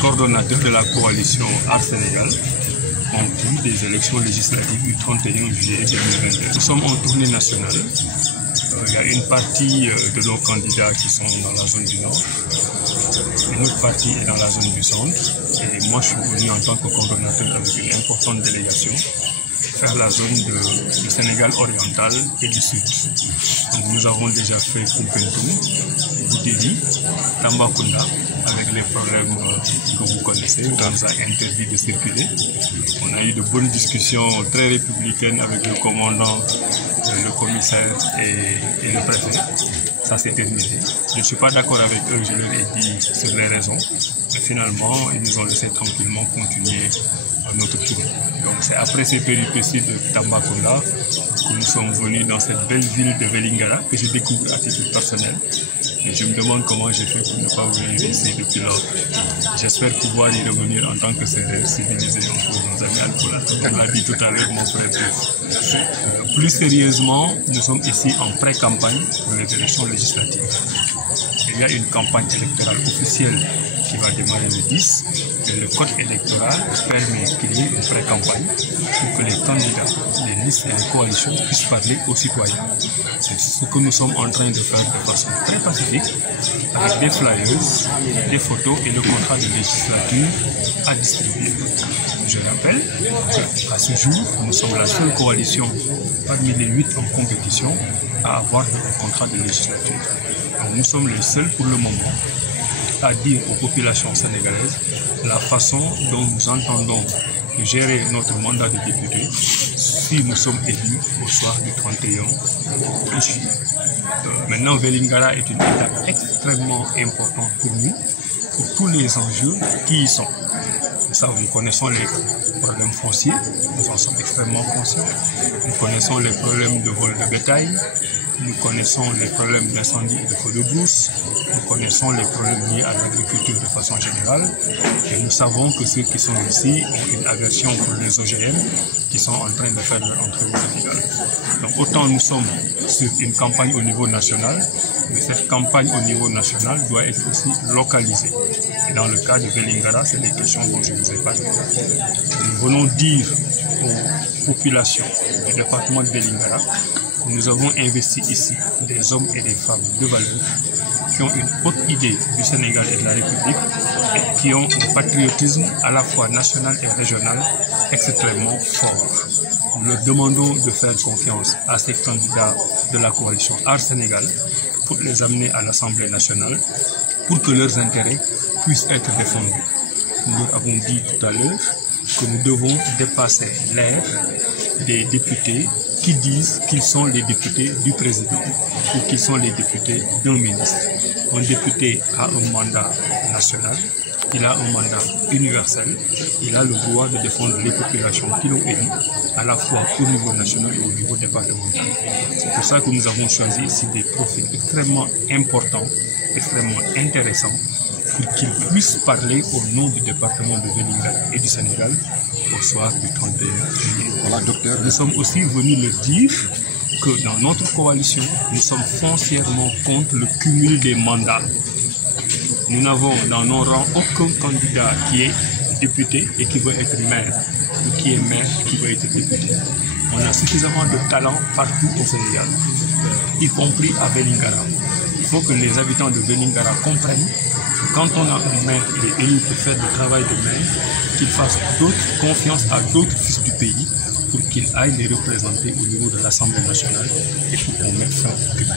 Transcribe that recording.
coordonnateur de la coalition Art Sénégal, en vue des élections législatives du 31 juillet 2022. Nous sommes en tournée nationale. Il y a une partie de nos candidats qui sont dans la zone du Nord, une autre partie est dans la zone du Centre, et moi je suis venu en tant que coordonnateur avec une importante délégation faire la zone du Sénégal oriental et du Sud. Donc nous avons déjà fait Koumpentoum, Goudéli, Tambacounda, avec les problèmes que vous connaissez, on nous a interdit de circuler. On a eu de bonnes discussions très républicaines avec le commandant, le commissaire et le préfet. Ça s'est terminé. Je ne suis pas d'accord avec eux, je leur ai dit sur les raisons. Mais finalement, ils nous ont laissé tranquillement continuer notre tour. Donc c'est après ces péripéties de Tambacounda que nous sommes venus dans cette belle ville de Vélingara que je découvre à titre personnel. Et je me demande comment j'ai fait pour ne pas venir ici depuis lors. J'espère pouvoir y revenir en tant que Sérère civilisé encore nos amis Alpulaar. On l'a dit tout à l'heure, mon frère. Plus sérieusement, nous sommes ici en pré-campagne pour les élections législatives. Il y a une campagne électorale officielle qui va démarrer le 10 et le code électoral permet qu'il y ait une pré-campagne pour que les candidats, les listes et les coalitions puissent parler aux citoyens. C'est ce que nous sommes en train de faire de façon très pacifique avec des flyers, des photos et le contrat de législature à distribuer. Je rappelle qu'à ce jour, nous sommes la seule coalition parmi les 8 en compétition à avoir un contrat de législature. Donc, nous sommes les seuls pour le moment à dire aux populations sénégalaises la façon dont nous entendons gérer notre mandat de député si nous sommes élus au soir du 31 juillet. Maintenant, Vélingara est une étape extrêmement importante pour nous, pour tous les enjeux qui y sont. Ça, nous connaissons les problèmes fonciers, nous en sommes extrêmement conscients. Nous connaissons les problèmes de vol de bétail, nous connaissons les problèmes d'incendie et de feux de brousse, nous connaissons les problèmes liés à l'agriculture de façon générale, et nous savons que ceux qui sont ici ont une aversion pour les OGM qui sont en train de faire leur entrée au Sénégal. Donc autant nous sommes sur une campagne au niveau national, mais cette campagne au niveau national doit être aussi localisée. Et dans le cas de Vélingara, c'est les questions dont je vous ai parlé. Nous venons dire aux populations du département de Vélingara que nous avons investi ici des hommes et des femmes de valeur qui ont une haute idée du Sénégal et de la République et qui ont un patriotisme à la fois national et régional extrêmement fort. Nous leur demandons de faire confiance à ces candidats de la coalition Art Sénégal pour les amener à l'Assemblée nationale pour que leurs intérêts puissent être défendus. Nous leur avons dit tout à l'heure que nous devons dépasser l'ère des députés qui disent qu'ils sont les députés du président ou qu'ils sont les députés d'un ministre. Un député a un mandat national, il a un mandat universel, il a le droit de défendre les populations qui l'ont élu, à la fois au niveau national et au niveau départemental. C'est pour ça que nous avons choisi ici des profils extrêmement importants, extrêmement intéressants, pour qu'ils puissent parler au nom du département de Vélingara et du Sénégal au soir du 31 juillet. Voilà, docteur. Nous sommes aussi venus leur dire que dans notre coalition, nous sommes foncièrement contre le cumul des mandats. Nous n'avons dans nos rangs aucun candidat qui est député et qui veut être maire, ou qui est maire et qui veut être député. On a suffisamment de talent partout au Sénégal, y compris à Vélingara. Il faut que les habitants de Vélingara comprennent que quand on a un maire qui est élu pour faire le travail de maire, qu'il fasse confiance à d'autres fils du pays pour qu'ils aillent les représenter au niveau de l'Assemblée nationale et pour qu'on mette fin au cumul.